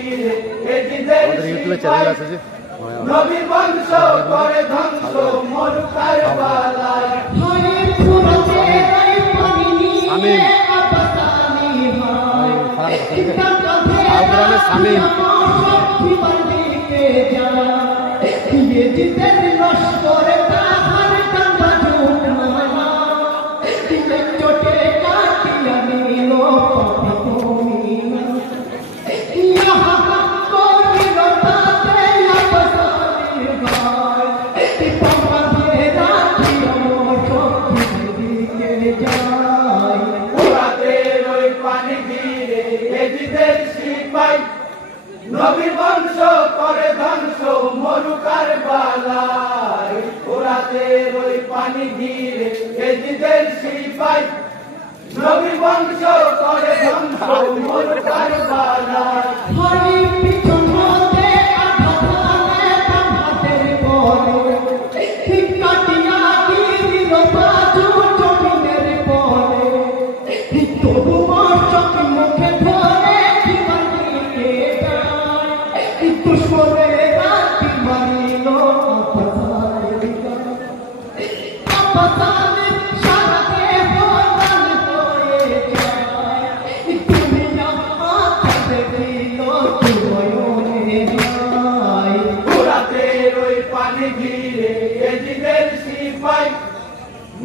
ঘিরে এজিদের সিপাই নবীর বংশ করে ধ্বংস মরু কারবালায় শামীম নবীর বংশ করে ধ্বংস মরু কারবালায় ওরাতের ওই পানি ঘিরে এজিদের সিপাই নবীর বংশ করে ধ্বংস মরু কারবালায়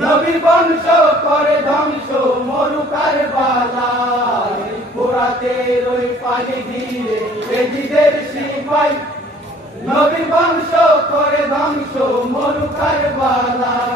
নবীর বংশ করে ধ্বংস মরু কারবালায় পোড়াতের ওই পানি ঘিরে এজিদের সিপাই নবীর বংশ করে ধ্বংস মরু কারবালায়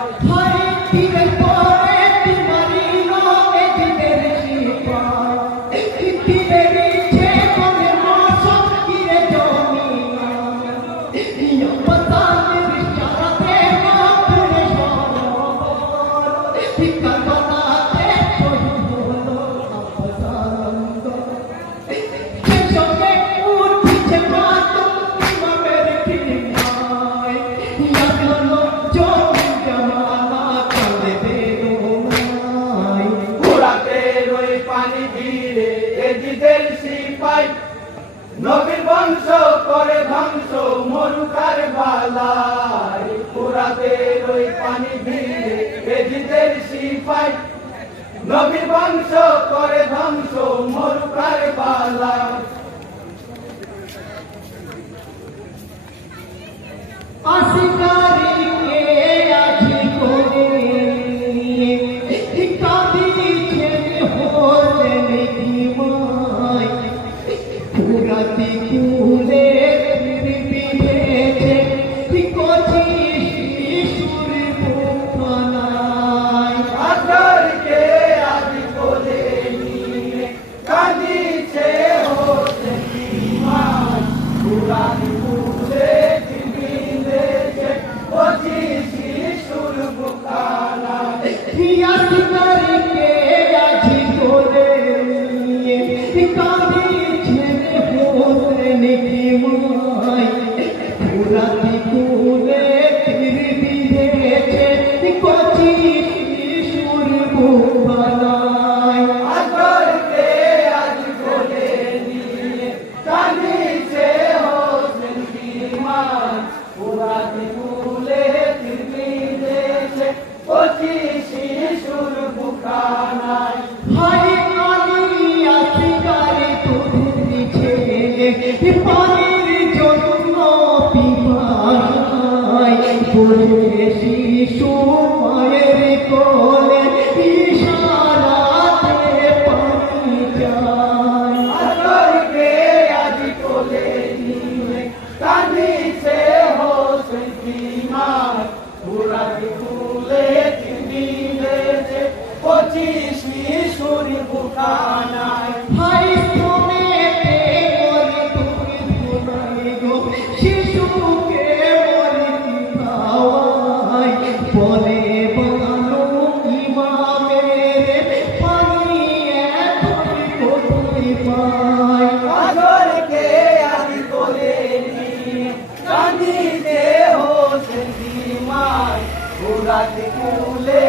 নবীর বংশ করে ধ্বংস মরু কারবালায় পোড়াতের ওই পানি ঘিরে এজিদের সিপাই নবীর বংশ করে ধ্বংস মরু কারবালায় শিশু মায়ের কোলে ইশারাতে পানি যায় আদি কোলে নিয়ে কাঁদিছে হোসেন বিমান পুরানি ফুলে দিলেছে 25 শিশুর বুকানায় হাই সোনেতে ওরে তুমি ভুলাই গো শিশুকে বলে বানো ইমামের পানি এতই কোথায় পায় সাগরকে আদি কোলে নিয়ে কাঁদিছে হোসেন বিমান পুরানি ফুলে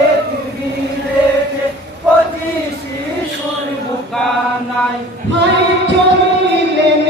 দিলেছে 25 শিশুর বুকানায় হাই চলিলেন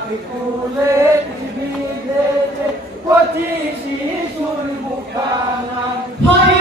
ঘোড়াত কুলে টিভি দেখে কচি শিশুর মুখানা হায়